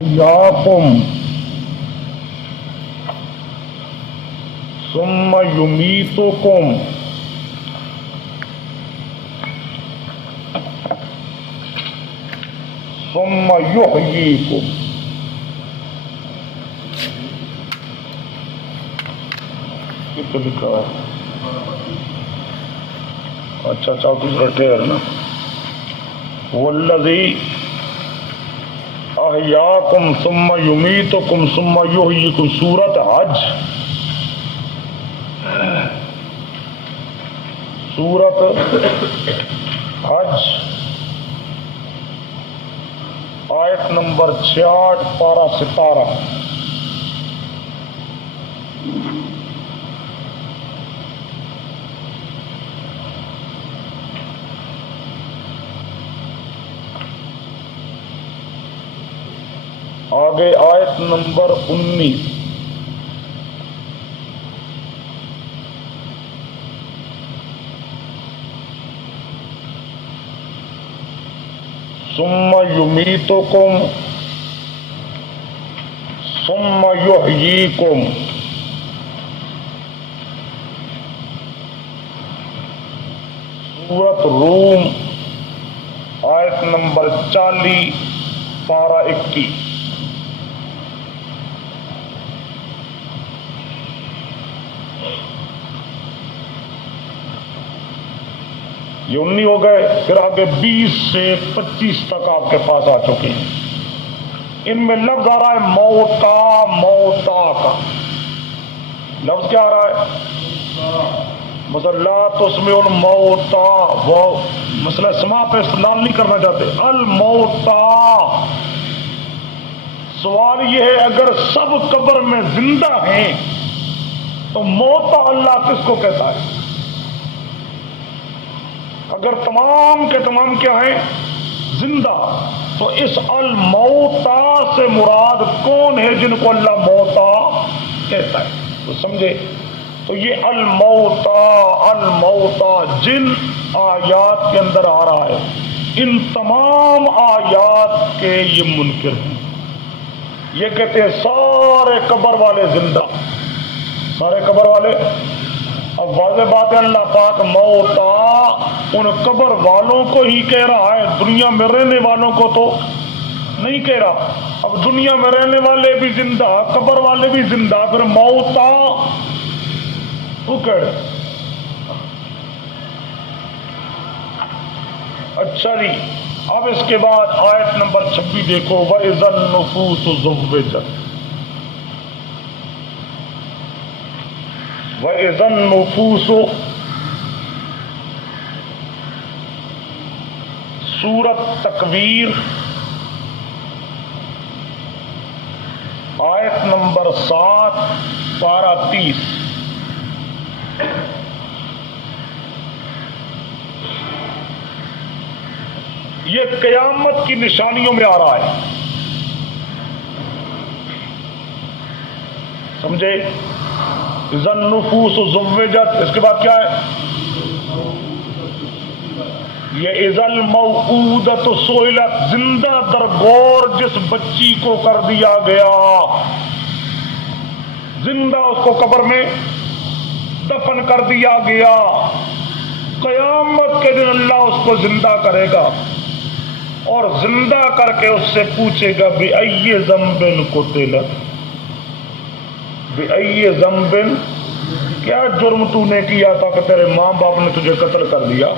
یاکم ثم یمیتکم ثم یحییکم. کتنے لکھا ہے؟ اچھا دوسرا ٹھہر نا. والذی احیاکم ثم یمیتکم ثم یحییکم. سورۃ حج، سورۃ حج آیت نمبر 66 پارہ 17. آگے آیت نمبر 19. ثم یمیتکم ثم یحییکم. سورۃ روم آیت نمبر 40 پارہ 21. یہ 19 ہو گئے. پھر آگے 20 سے 25 تک آپ کے پاس آ چکے ہیں. ان میں لفظ آ رہا ہے موتا. موتا کا لفظ کیا آ رہا ہے؟ مثلا لا تسمع الموتا. وہ مسئلہ سما پہ استدلال نہیں کرنا چاہتے. الموتا. سوال یہ ہے اگر سب قبر میں زندہ ہیں تو موتا اللہ کس کو کہتا ہے؟ اگر تمام کے تمام کیا ہیں؟ زندہ. تو اس الموتا سے مراد کون ہے جن کو اللہ موتا کہتا ہے؟ تو سمجھے؟ تو یہ الموتا الموتا جن آیات کے اندر آ رہا ہے ان تمام آیات کے یہ منکر ہیں. یہ کہتے ہیں سارے قبر والے زندہ، سارے قبر والے. اب واضح بات ہے اللہ پاک موتا ان قبر والوں کو ہی کہہ رہا ہے، دنیا میں رہنے والوں کو تو نہیں کہہ رہا. اب دنیا میں رہنے والے بھی زندہ، قبر والے بھی زندہ، پھر موتا وہ کہہ رہے. اچھا جی، اب اس کے بعد آیت نمبر 26 دیکھو. وَإِذَا النُّفُوسُ زُوِّجَتْ. وَإِذَا النُّفُوسُ سورۃ تکویر آیت نمبر 7 پارہ 30. یہ قیامت کی نشانیوں میں آ رہا ہے. سمجھے؟ اذا النفوس زوجت. اس کے بعد کیا ہے؟ یہ اذا الموءودۃ سئلت. زندہ درگور جس بچی کو کر دیا گیا زندہ، اس کو قبر میں دفن کر دیا گیا. قیامت کے دن اللہ اس کو زندہ کرے گا اور زندہ کر کے اس سے پوچھے گا بِأَيِّ ذَنبٍ قُتِلَتْ. بِأَيِّ ذَنبٍ، کیا جرم تو نے کیا تھا کہ تیرے ماں باپ نے تجھے قتل کر دیا؟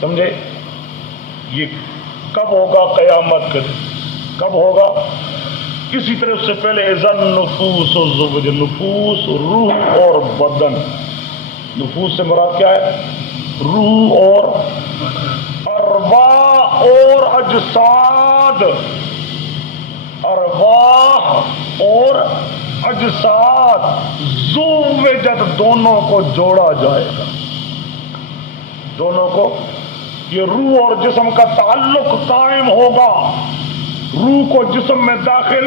سمجھے؟ یہ کب ہوگا؟ قیامت کے دن. کب ہوگا؟ کسی طرح اس سے پہلے اذا النفوس زوجت. نفوس روح اور بدن. نفوس سے مراد کیا ہے؟ روح اور ارواح اور اجساد. ارواح اور اجساد زوجت دونوں کو جوڑا جائے گا. دونوں کو، یہ روح اور جسم کا تعلق قائم ہوگا. روح کو جسم میں داخل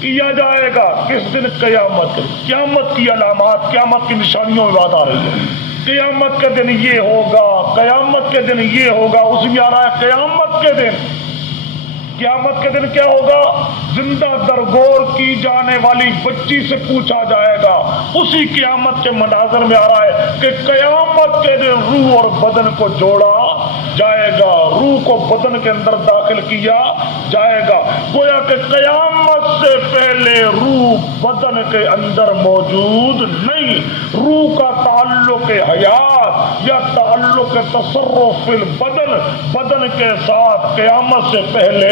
کیا جائے گا. کس دن؟ قیامت. قیامت کی علامات، قیامت کی نشانیوں میں بات آ رہی ہے. قیامت کے دن یہ ہوگا، قیامت کے دن یہ ہوگا. اس میں آ رہا ہے قیامت کے دن قیامت کے دن کیا ہوگا؟ زندہ درگور کی جانے والی بچی سے پوچھا جائے گا. اسی قیامت کے مناظر میں آ رہا ہے کہ قیامت کے دن روح اور بدن کو جوڑا جائے گا، روح کو بدن کے اندر داخل کیا جائے گا. گویا کہ قیامت سے پہلے روح بدن کے اندر موجود نہیں. روح کا تعلق حیات یا تعلق تصرف فی البدن بدن کے ساتھ قیامت سے پہلے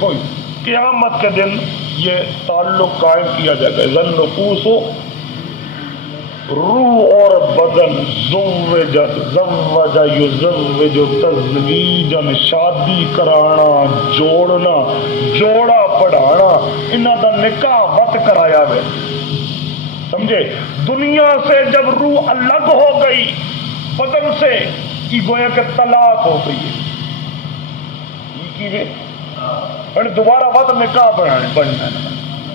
کوئی. قیامت کے دن یہ تعلق قائم کیا جائے گا. ذن نفوس روح اور بدن زوج یزوج تزویجن شادی کرانا جوڑنا جوڑا پڑھانا انہاں دا نکاح وت کرایا گیا. سمجھے؟ دنیا سے جب روح الگ ہو گئی بدن سے کی گویا کہ طلاق ہو گئی ہے. دوبارہ وقت نکاح بننا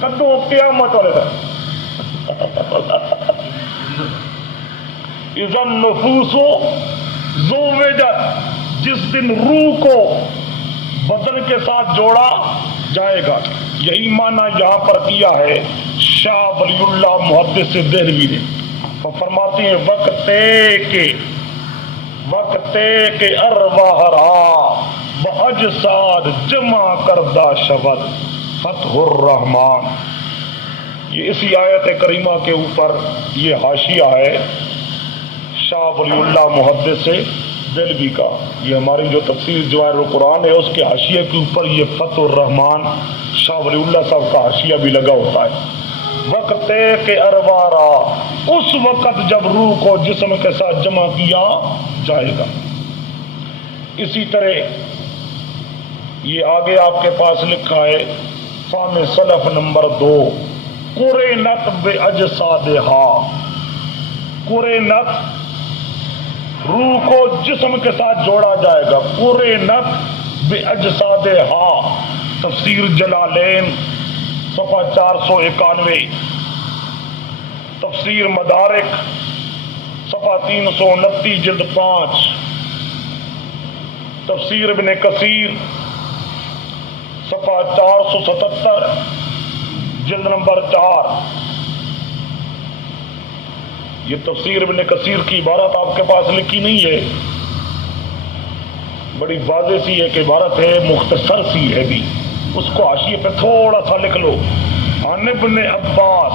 کدو قیامت والے دن. اذا النفوس زوجت جس دن روح کو بدن کے ساتھ جوڑا جائے گا. یہی معنی یہاں پر کیا ہے شاہ ولی اللہ محدث دہلوی نے. فرماتے ہیں وقت کے ارواح را باجساد جمع کردہ شبد فتح الرحمن. یہ اسی آیت کریمہ کے اوپر یہ حاشیہ ہے شاہ ولی اللہ محدث دہلوی کا. یہ ہماری جو تفسیر جواہر القرآن ہے اس کے حاشیے کے اوپر یہ فتح الرحمن شاہ ولی اللہ صاحب کا حاشیہ بھی لگا ہوتا ہے. وقت کے ارواح اس وقت جب روح کو جسم کے ساتھ جمع کیا جائے گا. اسی طرح یہ آگے آپ کے پاس لکھا ہے فہم سلف نمبر 2 قرینت باجسادہا. قرینت روح کو جسم کے ساتھ جوڑا جائے گا. قرینت باجسادہا تفسیر جلالین صفحہ 491. تفسیر مدارک صفحہ 329 جلد 5. تفسیر ابن کثیر صفحہ 477 جلد نمبر 4. یہ تفسیر ابن کثیر کی عبارت آپ کے پاس لکھی نہیں ہے، بڑی واضح سی ایک عبارت ہے، مختصر سی ہے بھی. اس کو حاشیے پہ تھوڑا سا لکھ لو. عن ابن عباس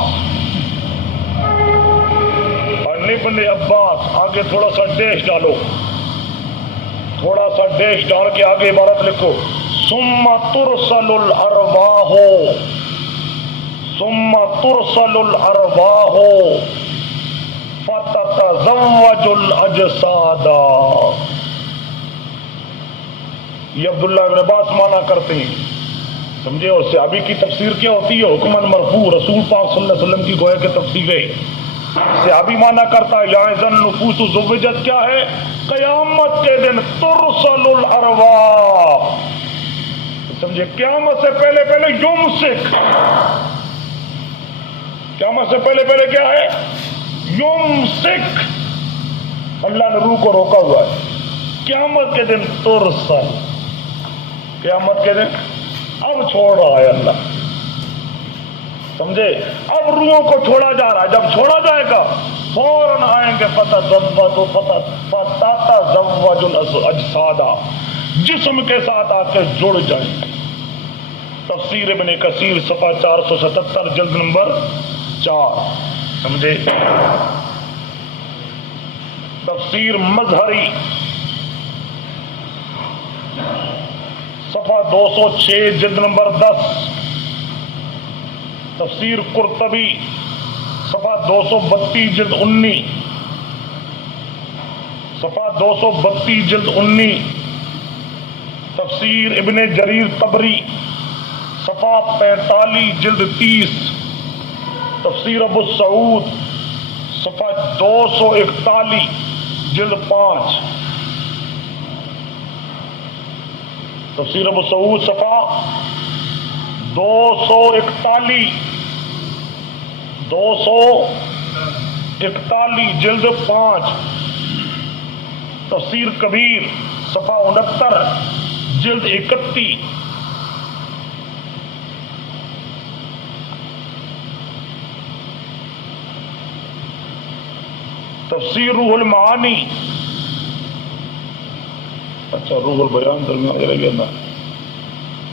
آگے تھوڑا سا ڈیش ڈالو، تھوڑا سا ڈیش ڈال کے آگے عبارت لکھو. ثم ترسل الارواح فتتزوج الاجساد. یہ عبداللہ ابن عباس مانا کرتے ہیں. سمجھے؟ اور صحابی کی تفسیر کیا ہوتی ہے؟ حکمن مرفوع رسول پاک صلی اللہ علیہ وسلم کی گویا کہ تفسیر ہے. صحابی مانا کرتا ہے یہاں ذن نفوس زوجت کیا ہے؟ قیامت کے دن ترسل الارواح. سمجھے؟ قیامت سے پہلے پہلے یمسک. قیامت سے پہلے پہلے کیا ہے؟ یمسک. اللہ نے روح کو روکا ہوا ہے. قیامت کے دن ترسل، قیامت کے دن اب چھوڑ رہا ہے اللہ. سمجھے؟ اب روحوں کو چھوڑا جا رہا ہے. جب چھوڑا جائے گا فوراً آئیں گے فتتزوج الاجساد، جسم کے ساتھ آ کے جڑ جائیں گے. تفسیر ابن کثیر صفحہ 477 جلد نمبر 4. سمجھے؟ تفسیر مظہری صفحہ 206 جلد نمبر 10. تفسیر قرطبی صفحہ 232 جلد 19. صفحہ 232 جلد 19. تفسیر ابن جریر طبری صفحہ 45 جلد 30. تفسیر ابو سعود صفحہ 241 جلد 5. تفسیر ابو سعود صفحہ 241 جلد 5. تفسیر کبیر صفحہ 69 جلد 31. تفسیر روح المعانی، اچھا روح البیان درمیان رہ گیا نا،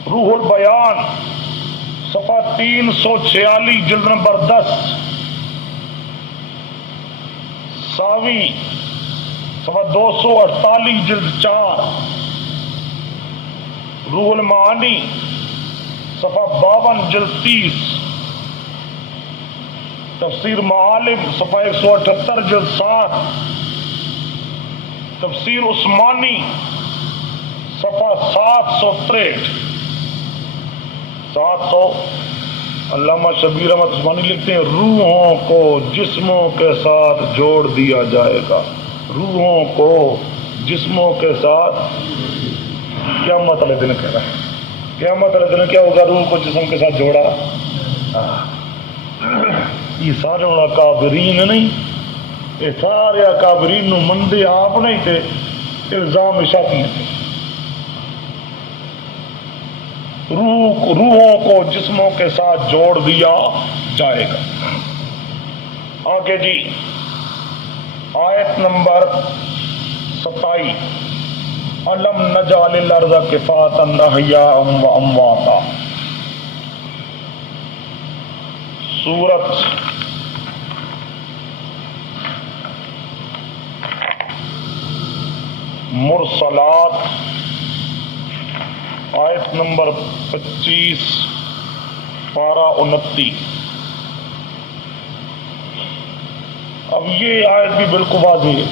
روح البیان صفحہ 346 جلد نمبر 10، ساوی صفحہ 248 جلد 4، روح المعانی صفحہ 52 جلد 30، تفسیر معالم صفحہ 178 جلد 7، تفسیر عثمانی صفحہ 700 علامہ شبیر احمد عثمانی لکھتے ہیں روحوں کو جسموں کے ساتھ جوڑ دیا جائے گا، روحوں کو جسموں کے ساتھ، کیا مطلب دن کہہ رہا ہے، کیا مطلب دن کیا ہوگا روح کو جسم کے ساتھ جوڑا؟ یہ سارے اکابرین نہیں، یہ سارے اکابرین نو مندے آپ نہیں تھے، الزام شاطی تھے، روحوں کو جسموں کے ساتھ جوڑ دیا جائے گا۔ آگے جی آیت نمبر 27، الم نجعل الارض کفاتا احیاء وامواتا، سورت مرسلات آیت نمبر 25 پارہ 29۔ اب یہ آیت بھی بالکل واضح ہے،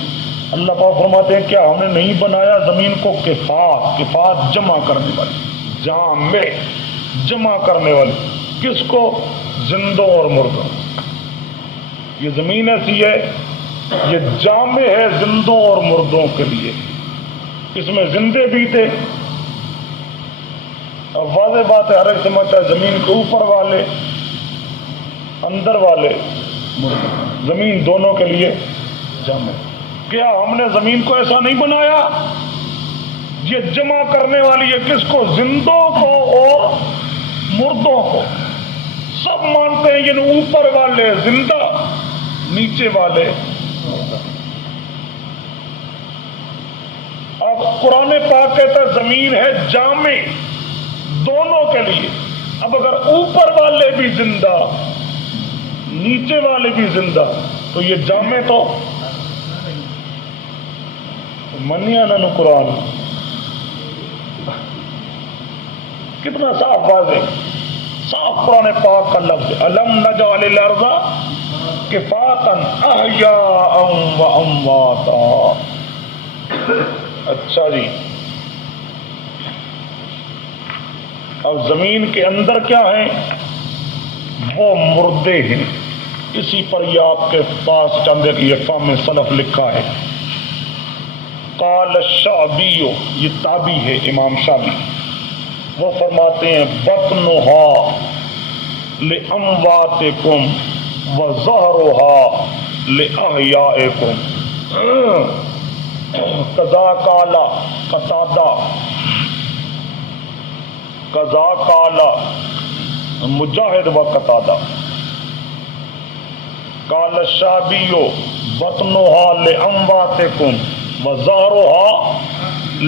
اللہ پاک فرماتے ہیں کیا ہم نے نہیں بنایا زمین کو کفات جمع کرنے والی، جامع جمع کرنے والی، کس کو؟ زندوں اور مردوں۔ یہ زمین ایسی ہے، یہ جامع ہے زندوں اور مردوں کے لیے، اس میں زندے بھی تھے۔ اب واضح بات ہے، ہر ایک سمجھتا ہے زمین کے اوپر والے اندر والے زمین دونوں کے لیے جامع۔ کیا ہم نے زمین کو ایسا نہیں بنایا؟ یہ جمع کرنے والی ہے، کس کو؟ زندوں کو اور مردوں کو۔ سب مانتے ہیں یہ اوپر والے زندہ، نیچے والے مردہ۔ اب قرآن پاک کہتا ہے زمین ہے جامع دونوں کے لیے۔ اب اگر اوپر والے بھی زندہ نیچے والے بھی زندہ تو یہ جامع تو منیا نہ قرآن کتنا صاف واضح صاف قرآن پاک کا لفظ ہے، الم نجعل الارض کفاتا احیاء وامواتا۔ اچھا جی، اب زمین کے اندر کیا ہے؟ وہ مردے ہیں۔ اسی پر یہ آپ کے پاس چند ایک یہ فہم سلف لکھا ہے، قال الشعبی، یہ تابعی ہے امام شعبی، وہ فرماتے ہیں بطنها لامواتکم وظہرها لاحیائکم، قضا قالا قتادہ، قضا قالا مجاہد و قتادہ، قال الشعبی بطنها لامواتکم وظہرها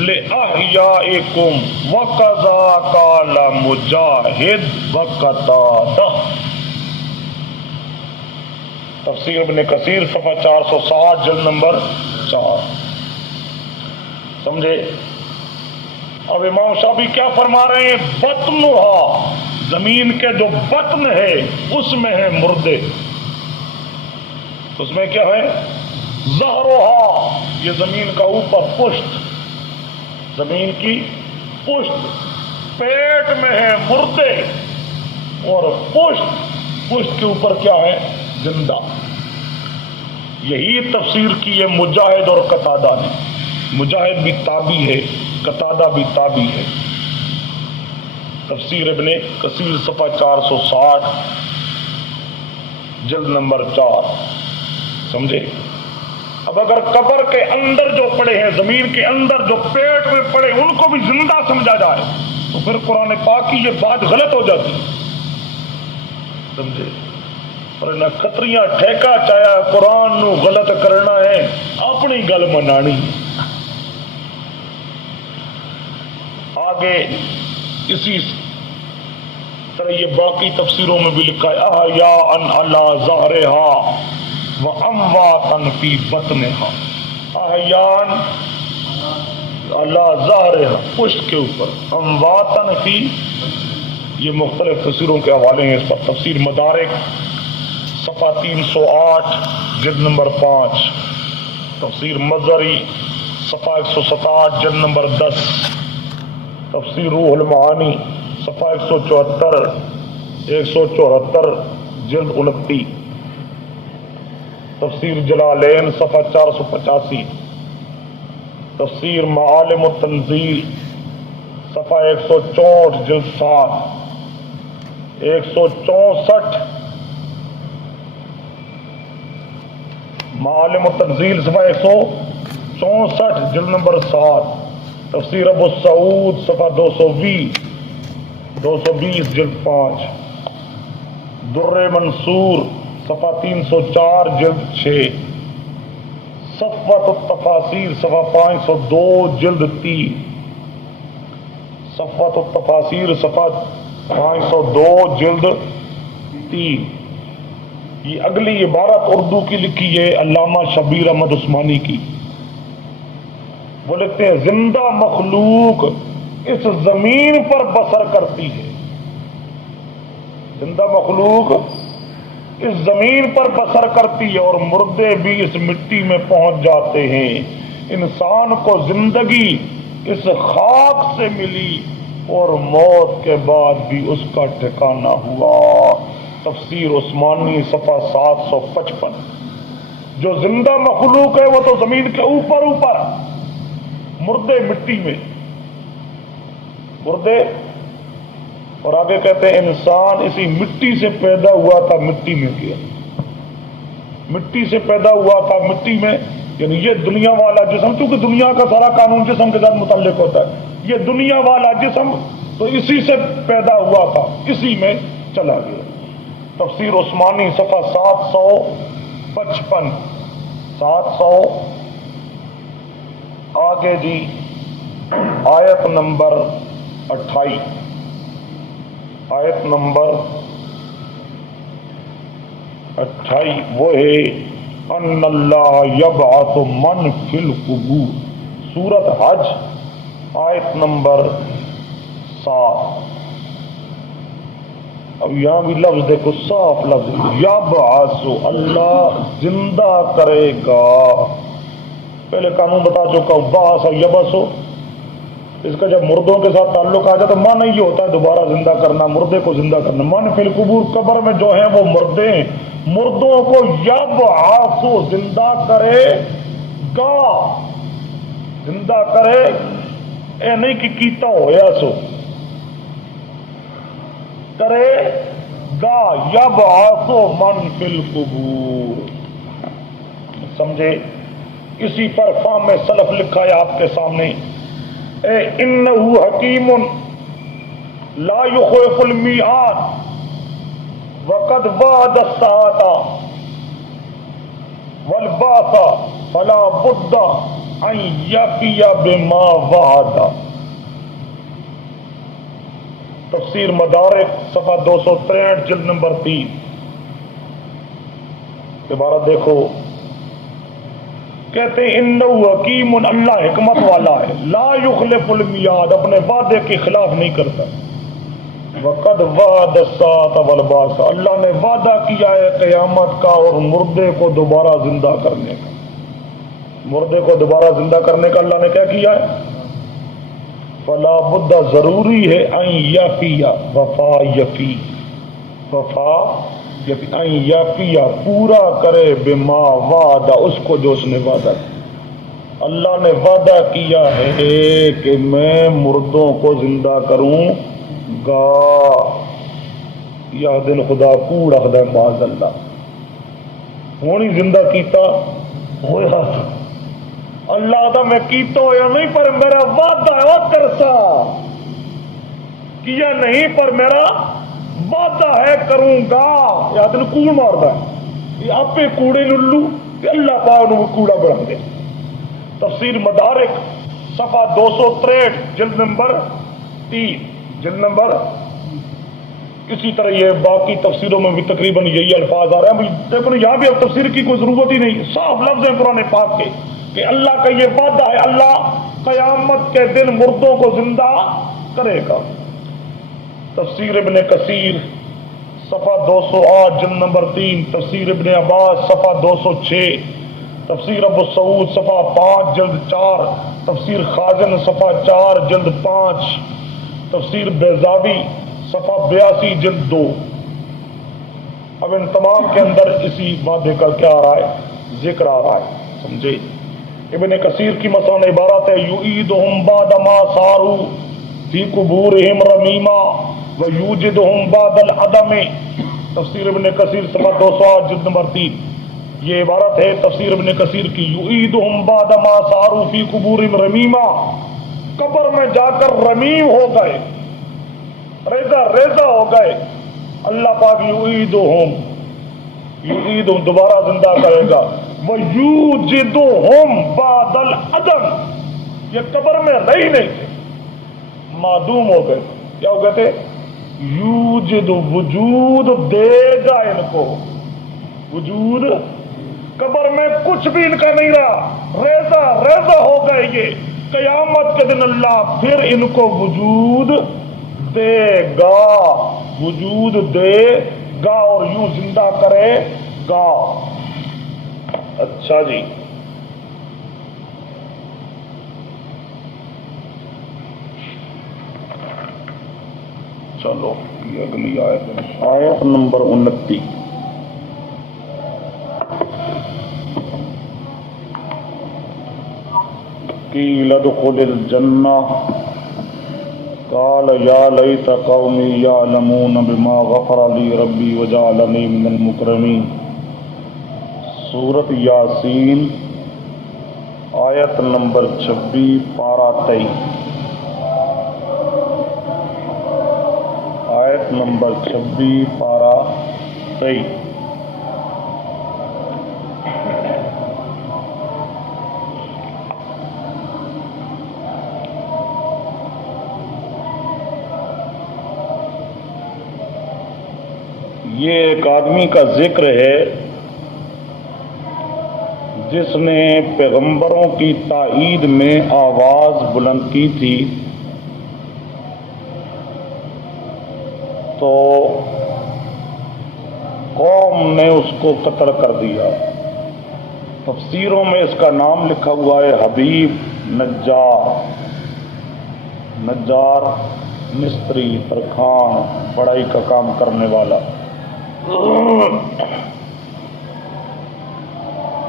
لأحیائکم وقضا قال مجاہد وقتادہ۔ تفسیر ابن کثیر صفحہ 460 جلد نمبر 4۔ سمجھے؟ اب امام شافعی کیا فرما رہے ہیں؟ بطنها، زمین کے جو بطن ہے اس میں ہے مردے، اس میں کیا ہے؟ ظہرها، یہ زمین کا اوپر پشت، زمین کی پشت، پیٹ میں ہے مردے اور پشت کے اوپر کیا ہے؟ زندہ۔ یہی تفسیر کی ہے مجاہد اور قتادہ نے، مجاہد بھی تابعی ہے، قتادہ بھی تابعی ہے۔ تفسیر ابن کثیر صفحہ 460 جلد نمبر 4۔ سمجھے؟ اب اگر قبر کے اندر جو پڑے ہیں، زمین کے اندر جو پیٹ میں پڑے ان کو بھی زندہ سمجھا جائے تو پھر قرآن پاک کی یہ بات غلط ہو جاتی ہے۔ سمجھے؟ اور نہ کتریاں ٹھیکا چایا قرآن نو غلط کرنا ہے، اپنی گل منانی۔ آگے اسی طرح یہ باقی تفسیروں میں بھی لکھا ہے احیاء علی ظہرہا وامواتا فی بطنہا، احیاء علی ظہرہا پشت کے اوپر، امواتا فی، یہ مختلف تفسیروں کے حوالے ہیں اس پر۔ تفسیر مدارک صفحہ 308 جلد نمبر 5، تفسیر مظہری صفحہ 167 جلد نمبر 10، تفسیر روح المعانی صفحہ 174 174 جلد 29، تفسیر جلالین صفحہ 485، تفسیر معالم التنزیل صفحہ 164 جلد 7، 164 معالم التنزیل صفحہ 164 جلد نمبر 7، تفسیر ابو سعود صفحہ 220 جلد 5، در منصور صفحہ 304 جلد 6، صفوۃ التفاسیر صفحہ 502 جلد 3، صفوۃ التفاسیر صفحہ 502 جلد 3۔ یہ اگلی عبارت اردو کی لکھی ہے علامہ شبیر احمد عثمانی کی، وہ لکھتے ہیں زندہ مخلوق اس زمین پر بسر کرتی ہے، زندہ مخلوق اس زمین پر بسر کرتی ہے اور مردے بھی اس مٹی میں پہنچ جاتے ہیں۔ انسان کو زندگی اس خاک سے ملی اور موت کے بعد بھی اس کا ٹھکانہ ہوا۔ تفسیر عثمانی صفحہ 755۔ جو زندہ مخلوق ہے وہ تو زمین کے اوپر اوپر، مردے مٹی میں، مردے، اور آگے کہتے ہیں انسان اسی مٹی سے پیدا ہوا تھا، مٹی میں گیا، مٹی سے پیدا ہوا تھا مٹی میں، یعنی یہ دنیا والا جسم، چونکہ دنیا کا سارا قانون جسم کے ساتھ متعلق ہوتا ہے، یہ دنیا والا جسم تو اسی سے پیدا ہوا تھا، اسی میں چلا گیا۔ تفسیر عثمانی صفحہ 755 700 آگے جی آیت نمبر 28، آیت نمبر 28 وہ ہے ان اللہ یبعث من فی القبور، سورۃ حج آیت نمبر 7۔ اب یہاں بھی لفظ دیکھو، صاف لفظ، یبعث، اللہ زندہ کرے گا۔ پہلے قانون بتا چکا ہوں، بعث یبعث، اس کا جب مردوں کے ساتھ تعلق آ جائے تو معنی یہ ہوتا ہے دوبارہ زندہ کرنا، مردے کو زندہ کرنا۔ من فی القبور، قبر میں جو ہیں وہ مردے ہیں، مردوں کو یبعث زندہ کرے گا، زندہ کرے، اے نہیں کہ کیتا ہویا سو، کرے گا، یبعث من فی القبور، سمجھے؟ اسی پر فہم سلف لکھا ہے آپ کے سامنے، اے انہ حکیم لا یخلف المیعاد وقد وعد الساعة والبعث فلا بد ان یفی بما وعد۔ تفسیر مدارک صفحہ 263 جلد نمبر 3، عبارت دیکھو، کہتے ہیں انہ حکیم، اللہ حکمت والا ہے، لا یخلف المیعاد، اپنے وعدے کے خلاف نہیں کرتا، وقد وعد الساعة والبعث، اللہ نے وعدہ کیا ہے قیامت کا اور مردے کو دوبارہ زندہ کرنے کا، مردے کو دوبارہ زندہ کرنے کا اللہ نے کیا کیا ہے؟ فلا بد، ضروری ہے، ان یفی، وفا یفی، وفا یفی، ان یفی، پورا کرے، بما وعدہ، اس کو جو اس نے وعدہ کیا۔ اللہ نے وعدہ کیا ہے کہ میں مردوں کو زندہ کروں گا، یہ دن خدا کوڑ رکھدا ہے، معاذ اللہ، ہونی زندہ کیتا ہویا، اللہ دا میں کیتا ہویا نہیں، پر میرا وعدہ ہے کرسا کیا نہیں، پر میرا وعدہ ہے کروں گا یا دن کوڑ مارتا ہے یہ آپ کوڑے للو کہ اللہ پاک نو کوڑا بنا دے. تفسیر مدارک صفحہ 263 جلد نمبر 3 جلد نمبر. اسی طرح یہ باقی تفسیروں میں بھی تقریباً یہی الفاظ آ رہے ہیں. دیکھو یہاں بھی اب تفسیر کی کوئی ضرورت ہی نہیں, صاف لفظ ہیں قرآن پاک کے کہ اللہ کا یہ وعدہ ہے اللہ قیامت کے دن مردوں کو زندہ کرے گا. تفسیر ابن کثیر صفحہ 208 جلد نمبر 3, تفسیر ابن عباس صفحہ 206, تفسیر ابو سعود صفحہ 5 جلد 4, تفسیر خازن صفحہ 4 جلد 5, تفسیر بیضاوی صفحہ 82 جلد 2. اب ان تمام کے اندر اسی وعدے کا کیا آ رہا ہے, ذکر آ رہا ہے. سمجھے ابن کثیر کی مثلا عبارت ہے یعیدہم بعد ما ساروا فی قبورہم رمیما ویوجدہم بعد العدم. تفسیر ابن کثیر صفحہ 208 جلد نمبر 3. یہ عبارت ہے تفسیر ابن کثیر کی یعیدہم بعد ما ساروا فی قبورہم رمیما, قبر میں جا کر رمیم ہو گئے, ریزہ ہو گئے. اللہ پاک یعیدہم دوبارہ زندہ کرے گا. وَيُوجِدُهُمْ بَعْدَ الْعَدَمِ, یہ قبر میں رہی نہیں تھے, معدوم ہو گئے. کیا ہو گئے تھے؟ یوجد, وجود دے گا ان کو, وجود. قبر میں کچھ بھی ان کا نہیں رہا, ریزہ ہو گئے. یہ قیامت کے دن اللہ پھر ان کو وجود دے گا, وجود دے گا اور یوں زندہ کرے گا. اچھا جی, چلو یہ اگلی آیت نمبر 29. قیل ادخل الجنہ قال یا لیت قومی یعلمون بما غفر لی ربی وجعلنی من المکرمین. سورۃ یاسین آیت نمبر 26 پارہ 23. آیت نمبر 26 پارہ 23. یہ ایک آدمی کا ذکر ہے جس نے پیغمبروں کی تائید میں آواز بلند کی تھی, تو قوم نے اس کو قتل کر دیا. تفسیروں میں اس کا نام لکھا ہوا ہے حبیب نجار مستری, ترخان, پڑھائی کا کام کرنے والا.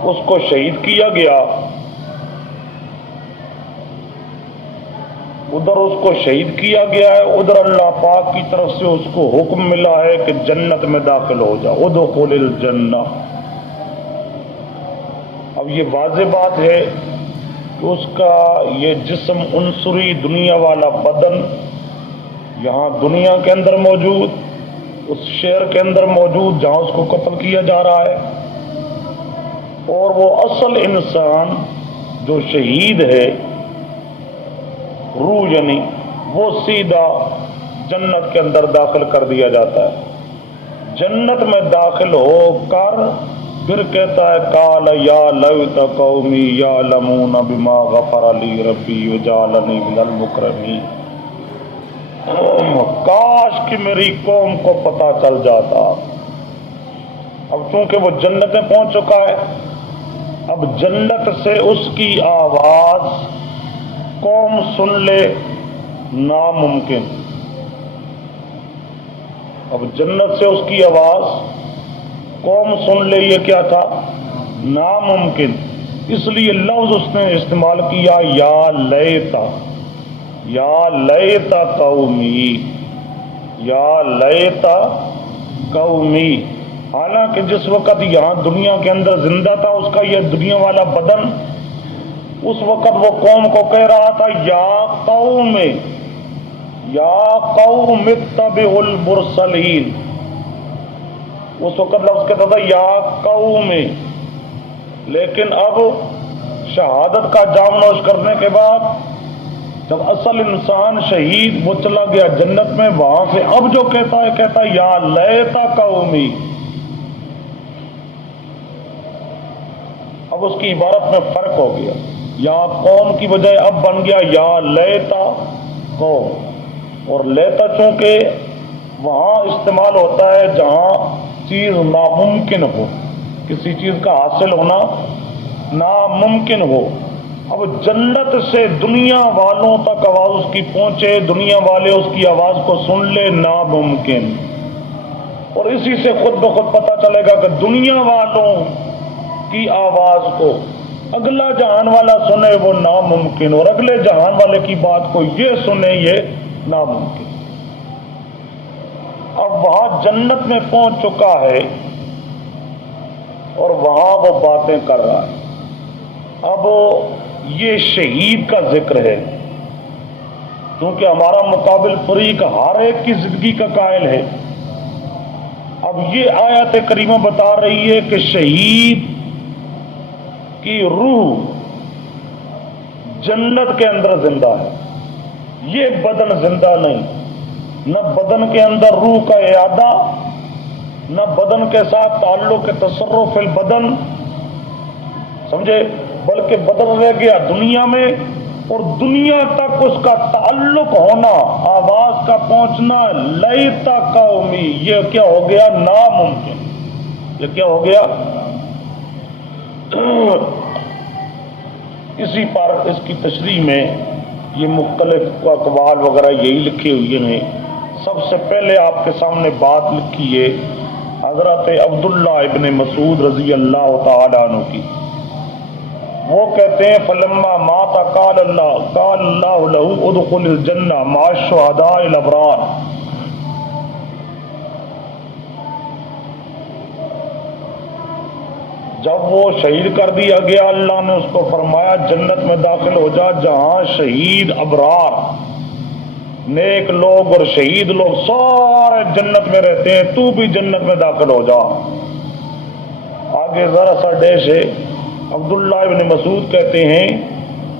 اس کو شہید کیا گیا. ادھر اس کو شہید کیا گیا ہے, ادھر اللہ پاک کی طرف سے اس کو حکم ملا ہے کہ جنت میں داخل ہو جا, ادخل الجنہ. اب یہ واضح بات ہے کہ اس کا یہ جسم عنصری دنیا والا بدن یہاں دنیا کے اندر موجود, اس شہر کے اندر موجود جہاں اس کو قتل کیا جا رہا ہے, اور وہ اصل انسان جو شہید ہے روح یعنی وہ سیدھا جنت کے اندر داخل کر دیا جاتا ہے. جنت میں داخل ہو کر پھر کہتا ہے قال یا لیت قومی یعلمون بما غفر لی ربی وجعلنی من المکرمین. کاش کہ میری قوم کو پتہ چل جاتا. اب چونکہ وہ جنت میں پہنچ چکا ہے, اب جنت سے اس کی آواز قوم سن لے ناممکن. اب جنت سے اس کی آواز قوم سن لے, یہ کیا تھا؟ ناممکن. اس لیے لفظ اس نے استعمال کیا یا لیتا قومی, یا لیتا قومی. حالانکہ جس وقت یہاں دنیا کے اندر زندہ تھا اس کا یہ دنیا والا بدن, اس وقت وہ قوم کو کہہ رہا تھا یا قوم اتبعوا المرسلین, اس وقت لفظ کہتا تھا یا قومی، لیکن اب شہادت کا جام نوش کرنے کے بعد جب اصل انسان شہید وہ چلا گیا جنت میں، وہاں سے اب جو کہتا ہے یا لیتا قومی، اب اس کی عبارت میں فرق ہو گیا، یا قوم کی بجائے اب بن گیا یا لیتا قوم، اور لیتا چونکہ وہاں استعمال ہوتا ہے جہاں چیز ناممکن ہو، کسی چیز کا حاصل ہونا ناممکن ہو۔ اب جنت سے دنیا والوں تک آواز اس کی پہنچے، دنیا والے اس کی آواز کو سن لے، ناممکن، اور اسی سے خود بخود پتہ چلے گا کہ دنیا والوں کی آواز کو اگلا جہان والا سنے وہ ناممکن، اور اگلے جہان والے کی بات کو یہ سنے یہ ناممکن۔ اب وہاں جنت میں پہنچ چکا ہے اور وہاں وہ باتیں کر رہا ہے۔ اب یہ شہید کا ذکر ہے، کیونکہ ہمارا مقابل فریق ہر ایک کی زندگی کا قائل ہے۔ اب یہ آیت کریمہ بتا رہی ہے کہ شہید کی روح جنت کے اندر زندہ ہے، یہ بدن زندہ نہیں، نہ بدن کے اندر روح کا اعادہ، نہ بدن کے ساتھ تعلق تصرف البدن، سمجھے، بلکہ بدن رہ گیا دنیا میں، اور دنیا تک اس کا تعلق ہونا، آواز کا پہنچنا، لیتا قومی، یہ کیا ہو گیا ناممکن، یہ کیا ہو گیا۔ اسی پر اس کی تشریح میں یہ مختلف اقوال وغیرہ یہی لکھے ہوئے ہیں۔ سب سے پہلے آپ کے سامنے بات لکھی ہے حضرت عبداللہ ابن مسعود رضی اللہ تعالی عنہ کی۔ وہ کہتے ہیں فلما مات قال اللہ له ادخل الجنہ مع الشہداء الابرار۔ جب وہ شہید کر دیا گیا اللہ نے اس کو فرمایا جنت میں داخل ہو جا جہاں شہید ابرار نیک لوگ اور شہید لوگ سارے جنت میں رہتے ہیں، تو بھی جنت میں داخل ہو جا۔ آگے ذرا سا ڈیش ہے، عبداللہ ابن مسعود کہتے ہیں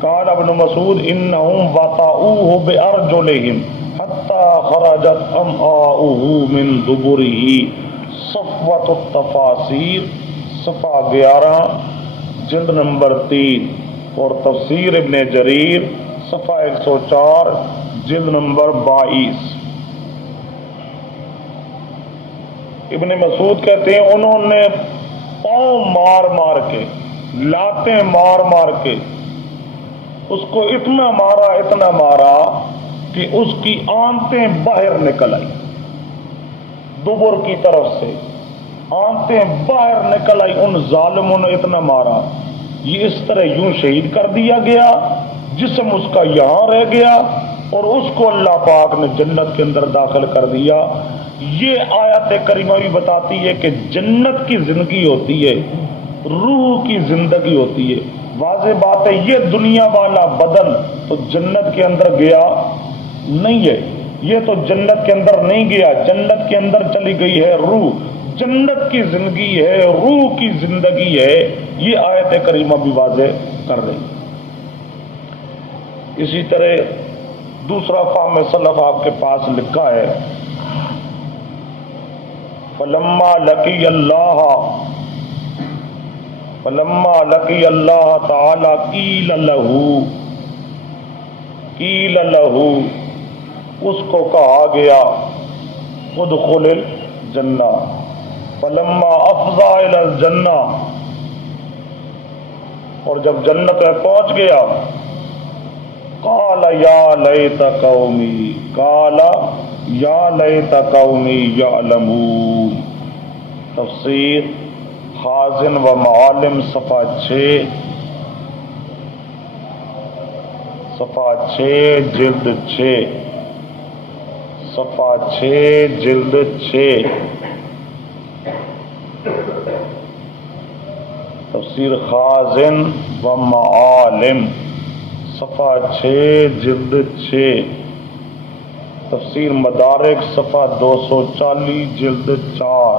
قال ابن مسعود انہم وطئوہ بارجلہم حتی خرجت امعاؤہ من دبرہ، صفوۃ التفاسیر صفحہ 11 جلد نمبر 3، اور تفسیر ابن جریر صفحہ 104 جلد نمبر 22۔ ابن مسعود کہتے ہیں انہوں نے پاؤں مار مار کے، لاتیں مار مار کے اس کو اتنا مارا کہ اس کی آنتیں باہر نکل آئی، دبر کی طرف سے آنتیں باہر نکل آئی، ان ظالموں نے اتنا مارا۔ یہ اس طرح یوں شہید کر دیا گیا، جسم اس کا یہاں رہ گیا اور اس کو اللہ پاک نے جنت کے اندر داخل کر دیا۔ یہ آیت کریمہ بھی بتاتی ہے کہ جنت کی زندگی ہوتی ہے، روح کی زندگی ہوتی ہے۔ واضح بات ہے یہ دنیا والا بدن تو جنت کے اندر گیا نہیں ہے، یہ تو جنت کے اندر نہیں گیا، جنت کے اندر چلی گئی ہے روح، جنت کی زندگی ہے، روح کی زندگی ہے، یہ آیت کریمہ بھی واضح کر رہی۔ اسی طرح دوسرا فہم سلف آپ کے پاس لکھا ہے فلما لقی اللہ تعالی قیل لہ اس کو کہا گیا ادخل الجنہ، فلما افضا الی الجنہ، اور جب جنت میں پہنچ گیا قال یا لیت قومی یعلمون۔ تفسیر خازن و معالم صفحہ 6 جلد 6 صفحہ 6 جلد 6، تفسیر خازن و معالم صفحہ 6 جلد 6، تفسیر مدارک صفحہ 240 جلد 4،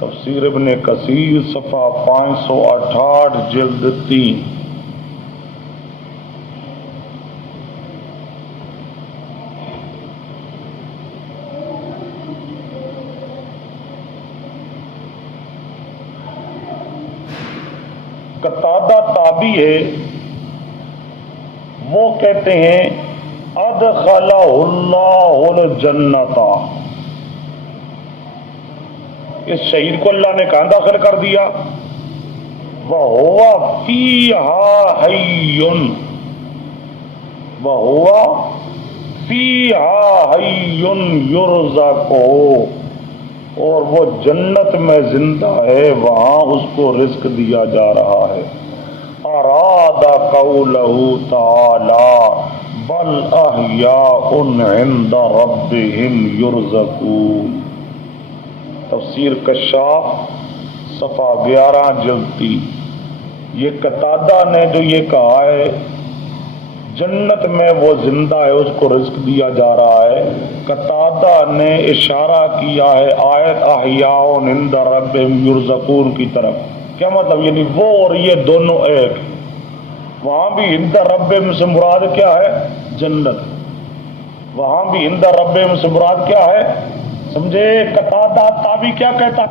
تفسیر ابن کثیر صفحہ 568 جلد 3۔ قتادہ تابعی ہے، وہ کہتے ہیں ادخلہ اللہ الجنت، اس شہید کو اللہ نے کہاں داخل کر دیا؟ وَهُوَ فِيهَا حَيٌّ، وَهُوَ فِيهَا حَيٌّ يُرْزَقُ، اور وہ جنت میں زندہ ہے، وہاں اس کو رزق دیا جا رہا ہے۔ اراد قولہ تعالی بل احیاء عند ربهم یرزقون، تفسیر کشاف صفحہ 11 جلد 3۔ یہ قتادہ نے جو یہ کہا ہے جنت میں وہ زندہ ہے، اس کو رزق دیا جا رہا ہے، قتادہ نے اشارہ کیا ہے آیت احیاء عند ربهم یرزقون کی طرف۔ کیا مطلب؟ یعنی وہ اور یہ دونوں ایک، وہاں بھی عند ربهم سے مراد کیا ہے؟ جنت، وہاں بھی عند ربهم سے مراد کیا ہے؟ سمجھے؟ قتادہ تابعی کیا کہتا